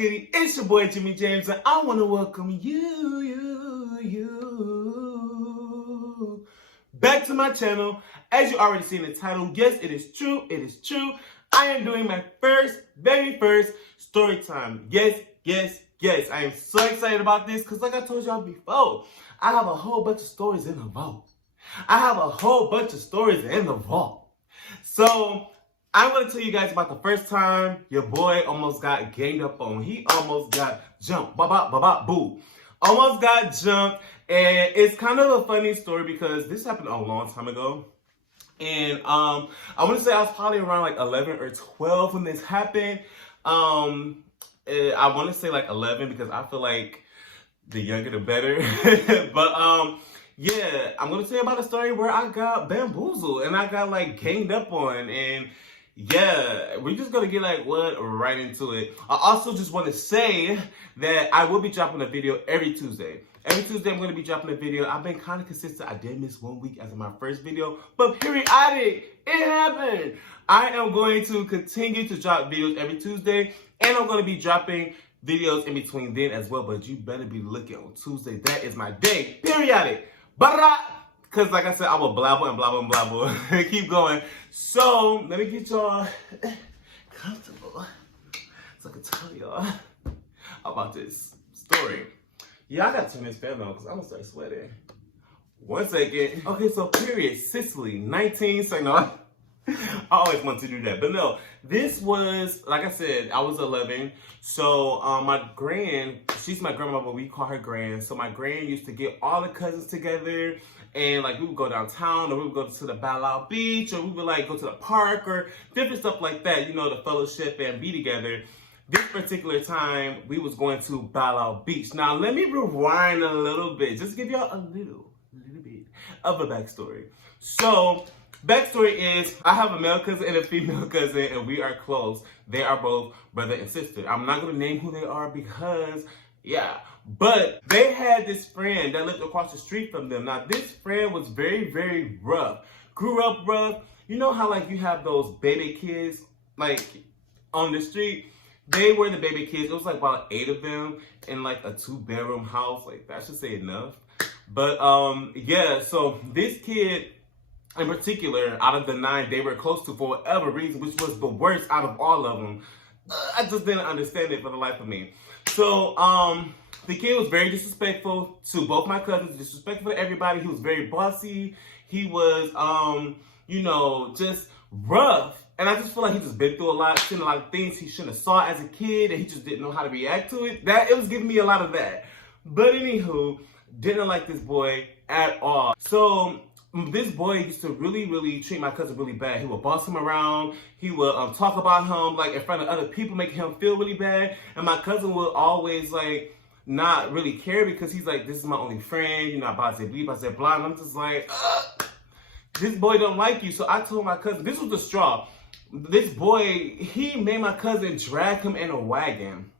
Goodie? It's your boy Jimmy James, and I want to welcome you back to my channel. As you already see in the title, yes, it is true. I am doing my very first story time. Yes. I am so excited about this because, like I told y'all before, I have a whole bunch of stories in the vault. So I'm going to tell you guys about the first time your boy almost got ganged up on. He almost got jumped. Boo. Almost got jumped. And it's kind of a funny story because this happened a long time ago. And I want to say I was probably around like 11 or 12 when this happened. I want to say like 11 because I feel like the younger the better. But yeah, I'm going to tell you about a story where I got bamboozled and I got like ganged up on. And yeah, we're just going to get like right into it. I also just want to say that I will be dropping a video every Tuesday. Every Tuesday I'm going to be dropping a video. I've been kind of consistent. I did miss 1 week as my first video, but periodic. It happened. I am going to continue to drop videos every Tuesday, and I'm going to be dropping videos in between then as well, but you better be looking on Tuesday. That is my day. Periodic. Because like I said, I will blabber and blabber. Keep going. So, let me get y'all comfortable so I can tell y'all about this story. Yeah, I gotta turn this fan on because I'm gonna start sweating. 1 second. Okay, so period. Sicily, 19. So no, I always want to do that. But no, this was, like I said, I was 11. So my grand, she's my grandma, but we call her grand. So my grand used to get all the cousins together. And like we would go downtown, or we would go to the Balao Beach, or we would like go to the park, or different stuff like that, you know, to fellowship and be together. This particular time, we was going to Balao Beach. Now, let me rewind a little bit. Just give y'all a little bit of a backstory. So, backstory is, I have a male cousin and a female cousin, and we are close. They are both brother and sister. I'm not going to name who they are because, yeah. But they had this friend that lived across the street from them. Now, this friend was very rough. Grew up rough. You know how, like, you have those baby kids, like, on the street? They were the baby kids. It was like about 8 of them in like a 2-bedroom house. Like that should say enough. But yeah, so this kid in particular, out of the 9 they were close to for whatever reason, which was the worst out of all of them. I just didn't understand it for the life of me. So the kid was very disrespectful to both my cousins, disrespectful to everybody. He was very bossy. He was you know, just rough. And I just feel like he just been through a lot, seen a lot of things he shouldn't have saw as a kid, and he just didn't know how to react to it. It was giving me a lot of that. But anywho, didn't like this boy at all. So this boy used to really treat my cousin really bad. He would boss him around. He would talk about him like in front of other people, making him feel really bad. And my cousin would always like not really care because he's like, this is my only friend, you know, blah, blah. And I'm just like, this boy don't like you. So I told my cousin, this was the straw. This boy, he made my cousin drag him in a wagon.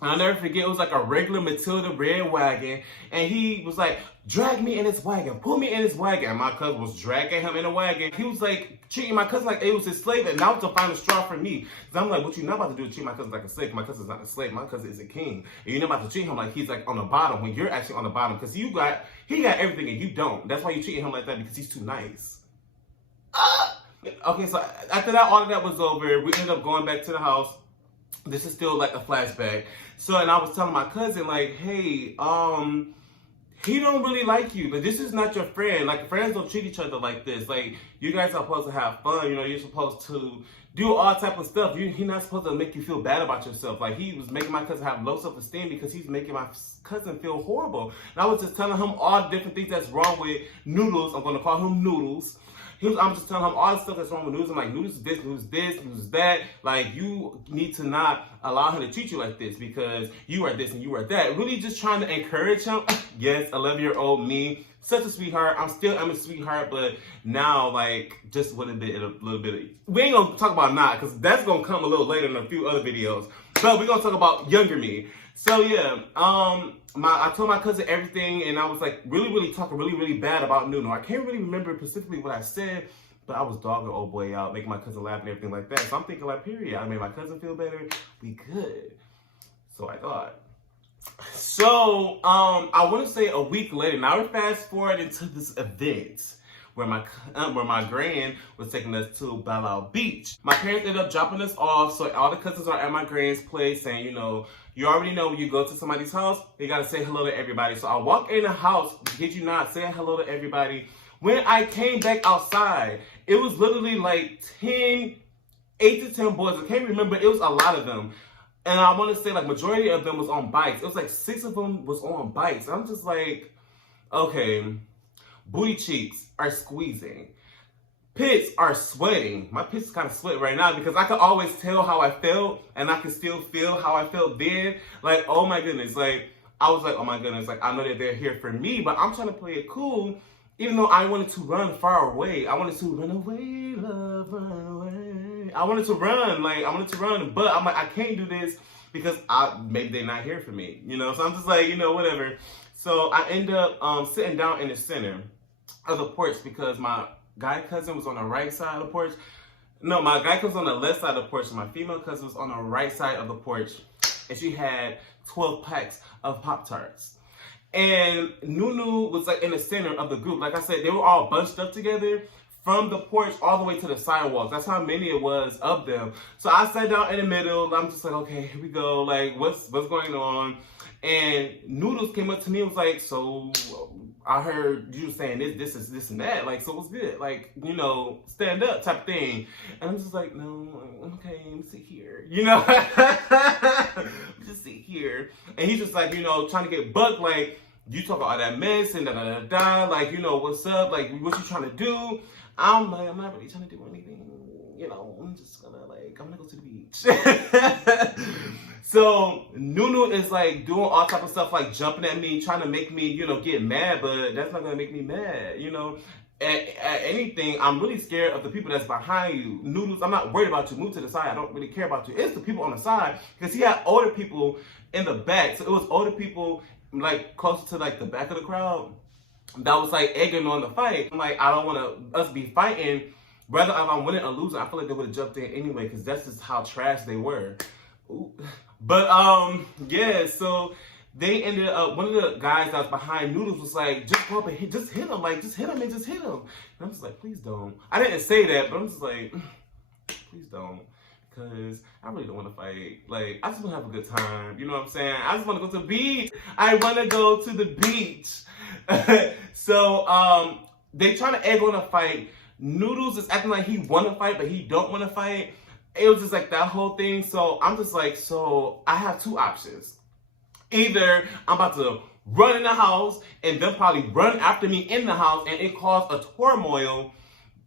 I'll never forget, it was like a regular Matilda red wagon. And he was like, drag me in this wagon, pull me in this wagon. And my cousin was dragging him in a wagon. He was like treating my cousin like it was his slave. And now it's the final straw for me. So I'm like, what you not about to do is treat my cousin like a slave. My cousin's not a slave. My cousin is a king. And you're not about to treat him like he's like on the bottom when you're actually on the bottom. Because he got everything and you don't. That's why you treat him like that, because he's too nice. Okay, so after that, all of that was over. We ended up going back to the house. This is still like a flashback. So, and I was telling my cousin, like, hey, he don't really like you. But this is not your friend. Like, friends don't treat each other like this. Like, you guys are supposed to have fun. You know, you're supposed to do all type of stuff. He's not supposed to make you feel bad about yourself. Like, he was making my cousin have low self-esteem because he's making my cousin feel horrible. And I was just telling him all the different things that's wrong with Noodles. I'm going to call him Noodles. I'm just telling him all the stuff that's wrong with Noodles. I'm like, Noodles is this, Noodles is this, Noodles is that. Like, you need to not allow him to treat you like this because you are this and you are that. Really just trying to encourage him. Yes, 11-year-old me. Such a sweetheart. I'm a sweetheart, but now, like, just a little bit. We ain't going to talk about not, because that's going to come a little later in a few other videos. But we're going to talk about younger me. So, yeah, I told my cousin everything, and I was, like, really talking really bad about Nuno. I can't really remember specifically what I said, but I was dogging old boy out, making my cousin laugh and everything like that. So I'm thinking, like, period. I made my cousin feel better. We good. So I thought. So, I want to say a week later, now we're fast forward into this event where my grand was taking us to Balao Beach. My parents ended up dropping us off, so all the cousins are at my grand's place saying, you know, you already know when you go to somebody's house, you gotta say hello to everybody. So I walk in the house, kid you not, saying hello to everybody. When I came back outside, it was literally like 8 to 10 boys. I can't remember, it was a lot of them. And I want to say like majority of them was on bikes. It was like 6 of them was on bikes. I'm just like, okay, booty cheeks are squeezing. Pits are sweating. My pits is kind of sweat right now because I could always tell how I felt and I can still feel how I felt then. Like, oh my goodness. Like, I was like, oh my goodness. Like, I know that they're here for me, but I'm trying to play it cool. Even though I wanted to run far away. I wanted to run away, love, run away. I wanted to run, but I'm like, I can't do this because maybe they're not here for me, you know? So I'm just like, you know, whatever. So I end up sitting down in the center of the porch because my guy cousin was on the right side of the porch. No, my guy cousin was on the left side of the porch and my female cousin was on the right side of the porch. And she had 12 packs of Pop-Tarts. And Nunu was like in the center of the group. Like I said, they were all bunched up together from the porch all the way to the sidewalks. That's how many it was of them. So I sat down in the middle. I'm just like, okay, here we go. Like, what's going on? And Noodles came up to me and was like, so I heard you saying this and that. Like, so what's good? Like, you know, stand up type thing. And I'm just like, no, okay, let me sit here. You know, just sit here. And he's just like, you know, trying to get bucked. Like, you talk all that mess and da-da-da-da. Like, you know, what's up? Like, what you trying to do? I'm like, I'm not really trying to do anything. You know, I'm just gonna I'm gonna go to the beach. So Nunu is like doing all type of stuff, like jumping at me, trying to make me, you know, get mad, but that's not gonna make me mad, you know. At anything, I'm really scared of the people that's behind you. Noodles, I'm not worried about you. Move to the side. I don't really care about you. It's the people on the side because he had older people in the back. So it was older people like closer to like the back of the crowd that was like egging on the fight. I'm like, I don't want us be fighting. Whether if I'm winning or losing, I feel like they would have jumped in anyway because that's just how trash they were. Ooh. But yeah, so they ended up, one of the guys that was behind Noodles was like, just go up and just hit him, like just hit him and just hit him. And I'm just like, please don't. I didn't say that, but I'm just like, please don't. Because I really don't want to fight. Like, I just want to have a good time. You know what I'm saying? I just want to go to the beach. I want to go to the beach. So, they trying to egg on a fight. Noodles is acting like he want to fight, but he don't want to fight. It was just like that whole thing. So, I'm just like, so I have two options. Either I'm about to run in the house and they'll probably run after me in the house and it caused a turmoil,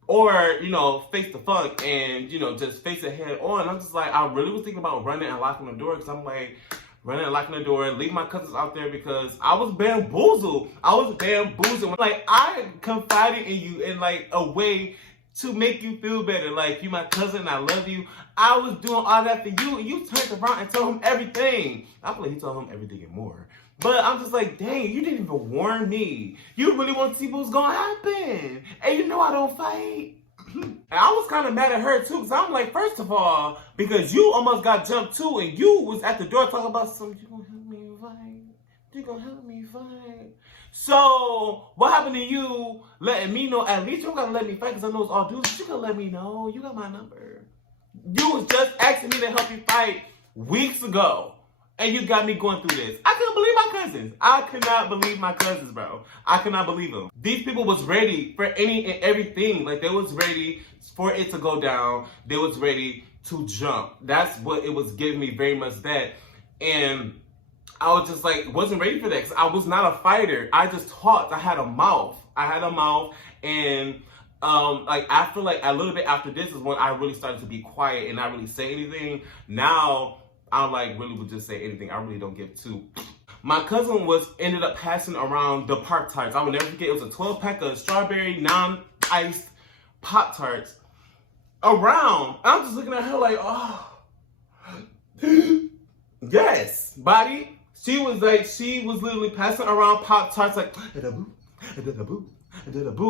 or, you know, face the funk and, you know, just face it head on. I'm just like, I really was thinking about running and locking the door because I'm like, running and locking the door, leave my cousins out there because I was bamboozled. Like, I confided in you in like a way to make you feel better. Like, you my cousin, I love you. I was doing all that for you and you turned around and told him everything. I feel like he told him everything and more. But I'm just like, dang, you didn't even warn me. You really want to see what's going to happen. And you know I don't fight. And I was kind of mad at her too, because I'm like, first of all, because you almost got jumped too, and you was at the door talking about something, you gonna help me fight? You gonna help me fight? So, what happened to you letting me know? At least you don't gotta let me fight, because I know it's all dudes, but you gotta let me know. You got my number. You was just asking me to help you fight weeks ago. And you got me going through this. I couldn't believe my cousins. I could not believe my cousins, bro. I could not believe them. These people was ready for any and everything. Like, they was ready for it to go down. They was ready to jump. That's what it was giving me, very much that. And I was just like, wasn't ready for that. Because I was not a fighter. I just talked. I had a mouth. And like, after like a little bit after this is when I really started to be quiet and not really say anything. Now, I like really would just say anything. I really don't give two. My cousin ended up passing around the Pop-Tarts. I will never forget. It was a 12-pack of strawberry non-iced Pop-Tarts around. I'm just looking at her like, oh, yes, body. She was literally passing around Pop-Tarts like, da-da-boo.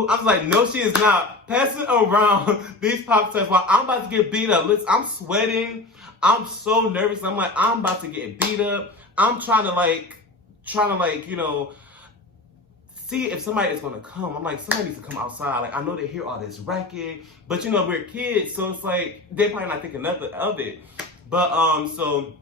I was like, no, she is not. Passing around these Pop-Tarts while I'm about to get beat up. I'm sweating. I'm so nervous. I'm like, I'm about to get beat up. I'm trying to you know, see if somebody is gonna come. I'm like, somebody needs to come outside. Like, I know they hear all this racket, but you know, we're kids, so it's like they're probably not thinking nothing of it. But so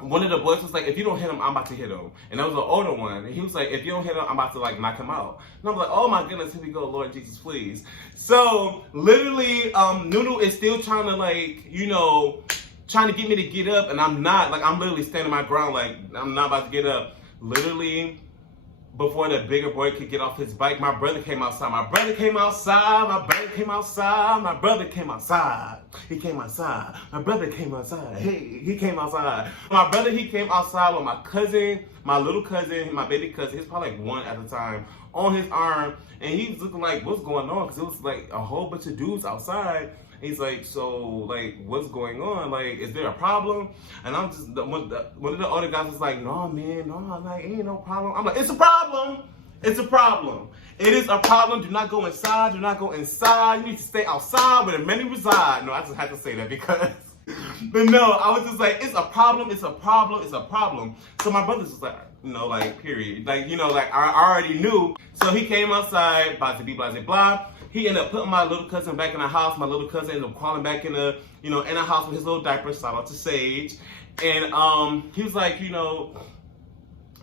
one of the boys was like, if you don't hit him, I'm about to hit him. And that was an older one. And he was like, if you don't hit him, I'm about to like knock him out. And I'm like, oh my goodness, here we go, Lord Jesus, please. So literally, Noodle is still trying to like, you know, trying to get me to get up, and I'm not. Like, I'm literally standing my ground, like I'm not about to get up. Literally, before the bigger boy could get off his bike, my brother came outside. My brother came outside. My brother came outside. My brother came outside. He came outside. My brother came outside. Hey, he came outside. My brother, he came outside with my cousin, my little cousin, my baby cousin. He's probably like 1 at the time, on his arm. And he was looking like, what's going on? Because it was like a whole bunch of dudes outside. He's like, so, like, what's going on? Like, is there a problem? And I'm just, one of the other guys was like, no, man, no, like, ain't no problem. I'm like, it's a problem. It's a problem. It is a problem. Do not go inside. Do not go inside. You need to stay outside where the many reside. No, I just had to say that because, but no, I was just like, it's a problem. It's a problem. It's a problem. So my brother's just like, you know, like, period. Like, you know, like, I already knew. So he came outside, about to be blah, blah, blah. He ended up putting my little cousin back in the house. My little cousin ended up crawling back in the, you know, in the house with his little diaper. Shout out to Sage. And he was like, you know,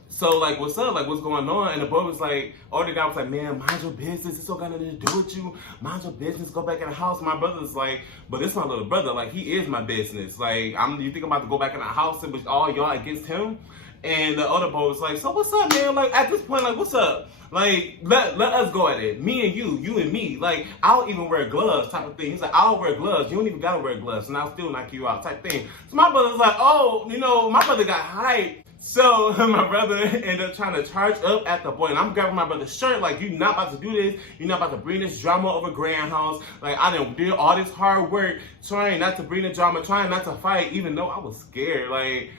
so like, what's up? Like, what's going on? And the boy was like, or the guy was like, man, mind your business. It's all got nothing to do with you. Mind your business. Go back in the house. My brother's like, but this is my little brother. Like, he is my business. Like, you think I'm about to go back in the house and with all y'all against him? And the other boy was like, so what's up, man? Like, at this point, like, what's up? Like, let us go at it. Me and you and me. Like, I'll even wear gloves type of thing. He's like, I'll wear gloves. You don't even gotta wear gloves, and I'll still knock you out type thing. So my brother's like, oh, you know, my brother got hyped. So my brother ended up trying to charge up at the boy, and I'm grabbing my brother's shirt, like, you're not about to do this. You're not about to bring this drama over Grand House. Like, I done did all this hard work trying not to bring the drama, trying not to fight, even though I was scared. Like,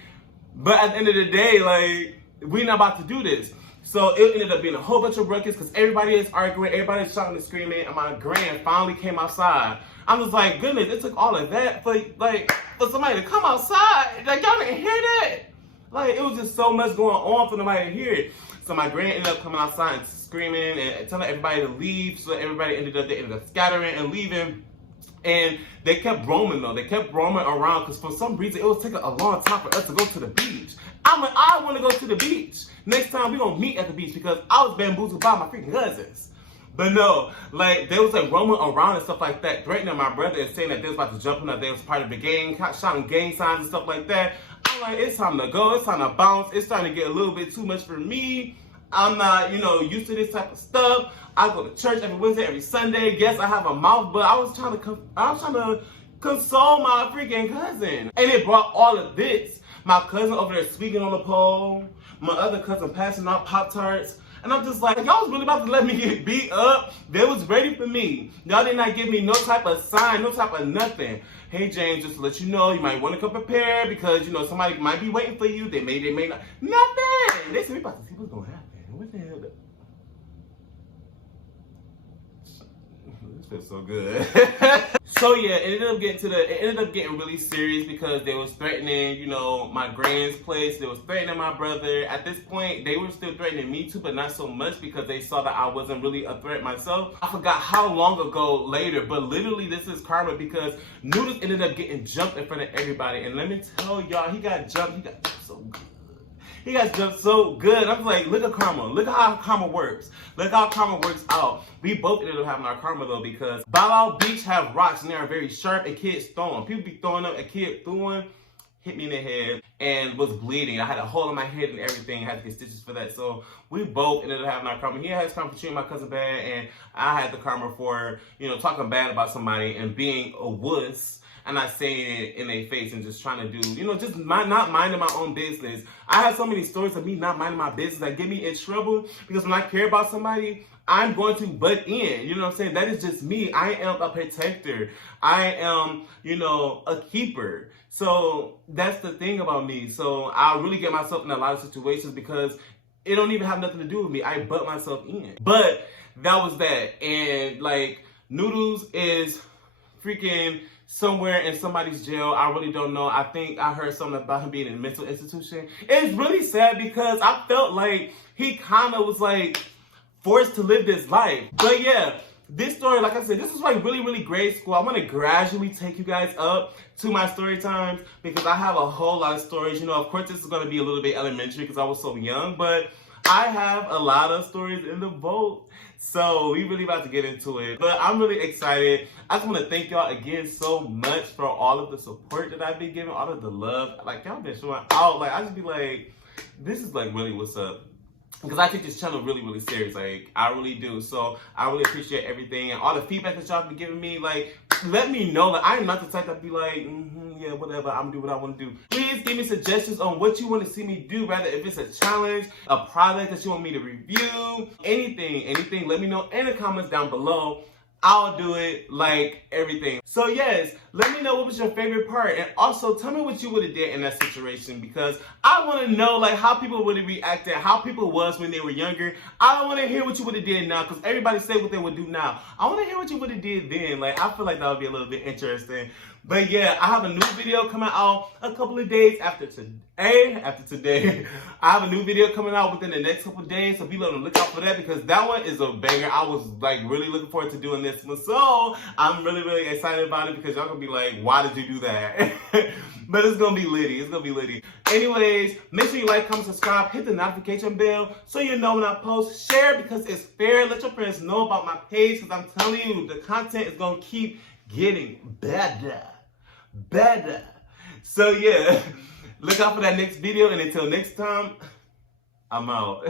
but at the end of the day, like, we're not about to do this. So it ended up being a whole bunch of ruckus because everybody is arguing, everybody's shouting and screaming, and my grand finally came outside. I'm just like, goodness, it took all of that for somebody to come outside. Like, y'all didn't hear that? Like, it was just so much going on for nobody to hear it. So my grand ended up coming outside and screaming and telling everybody to leave. So everybody ended up scattering and leaving. And they kept roaming though. They kept roaming around because for some reason it was taking a long time for us to go to the beach. I'm like, I want to go to the beach. Next time we gonna meet at the beach because I was bamboozled by my freaking cousins. But no, like, they was like roaming around and stuff like that, threatening my brother and saying that they was about to jump on that they was part of the gang, shouting gang signs and stuff like that. I'm like, it's time to go. It's time to bounce. It's starting to get a little bit too much for me. I'm not, you know, used to this type of stuff. I go to church every Wednesday, every Sunday. Yes, I have a mouth, but I was trying to console my freaking cousin. And it brought all of this. My cousin over there speaking on the pole. My other cousin passing out Pop-Tarts. And I'm just like, y'all was really about to let me get beat up? They was ready for me. Y'all did not give me no type of sign, no type of nothing. Hey, James, just to let you know, you might want to come prepared because, you know, somebody might be waiting for you. They may not. Nothing. They said, we about to see what's going to happen. What the hell? This feels so good. So yeah, it ended up getting really serious because they was threatening, you know, my grand's place. They was threatening my brother. At this point, they were still threatening me too, but not so much because they saw that I wasn't really a threat myself. I forgot how long ago later, but literally this is karma because Noodles ended up getting jumped in front of everybody. And let me tell y'all, he got jumped so good. He got jumped so good. I'm like, look at karma. Look at how karma works. Look how karma works out. We both ended up having our karma though because Bow Beach have rocks and they are very sharp and kids throwing. People be throwing up. A kid throwing, hit me in the head and was bleeding. I had a hole in my head and everything. I had to get stitches for that. So we both ended up having our karma. He had his karma for treating my cousin bad and I had the karma for, you know, talking bad about somebody and being a wuss. And not saying it in their face and just trying to do, you know, just not minding my own business. I have so many stories of me not minding my business that get me in trouble because when I care about somebody, I'm going to butt in. You know what I'm saying? That is just me. I am a protector. I am, you know, a keeper. So that's the thing about me. So I really get myself in a lot of situations because it don't even have nothing to do with me. I butt myself in. But that was that. And like, Noodles is freaking somewhere in somebody's jail. I really don't know. I think I heard something about him being in a mental institution. It's really sad because I felt like he kind of was like forced to live this life. But yeah, this story, like I said, this is like really, really grade school. I want to gradually take you guys up to my story times because I have a whole lot of stories. You know, of course, this is going to be a little bit elementary because I was so young, but I have a lot of stories in the vault. So we really about to get into it. But I'm really excited. I just want to thank y'all again so much for all of the support that I've been giving, all of the love. Like, y'all been showing out. Like, I just be like, this is like really what's up. Because I take this channel really, really serious. Like, I really do. So, I really appreciate everything. And all the feedback that y'all been giving me, like, let me know. Like, I am not the type that be like, yeah, whatever. I'm going to do what I want to do. Please give me suggestions on what you want to see me do. Rather, if it's a challenge, a project that you want me to review, anything, let me know in the comments down below. I'll do it, like, everything. So yes, let me know what was your favorite part. And also, tell me what you would have did in that situation. Because I want to know, like, how people would have reacted, how people was when they were younger. I don't want to hear what you would have did now. Because everybody say what they would do now. I want to hear what you would have did then. Like, I feel like that would be a little bit interesting. But yeah, I have a new video coming out a couple of days after today. I have a new video coming out within the next couple of days, so be on the lookout for that because that one is a banger. I was like really looking forward to doing this one, so I'm really, really excited about it because y'all gonna be like, why did you do that? But it's gonna be litty. It's gonna be litty. Anyways, make sure you like, comment, subscribe, hit the notification bell so you know when I post. Share because it's fair. Let your friends know about my page because I'm telling you, the content is gonna keep getting better. So yeah, look out for that next video, and until next time, I'm out.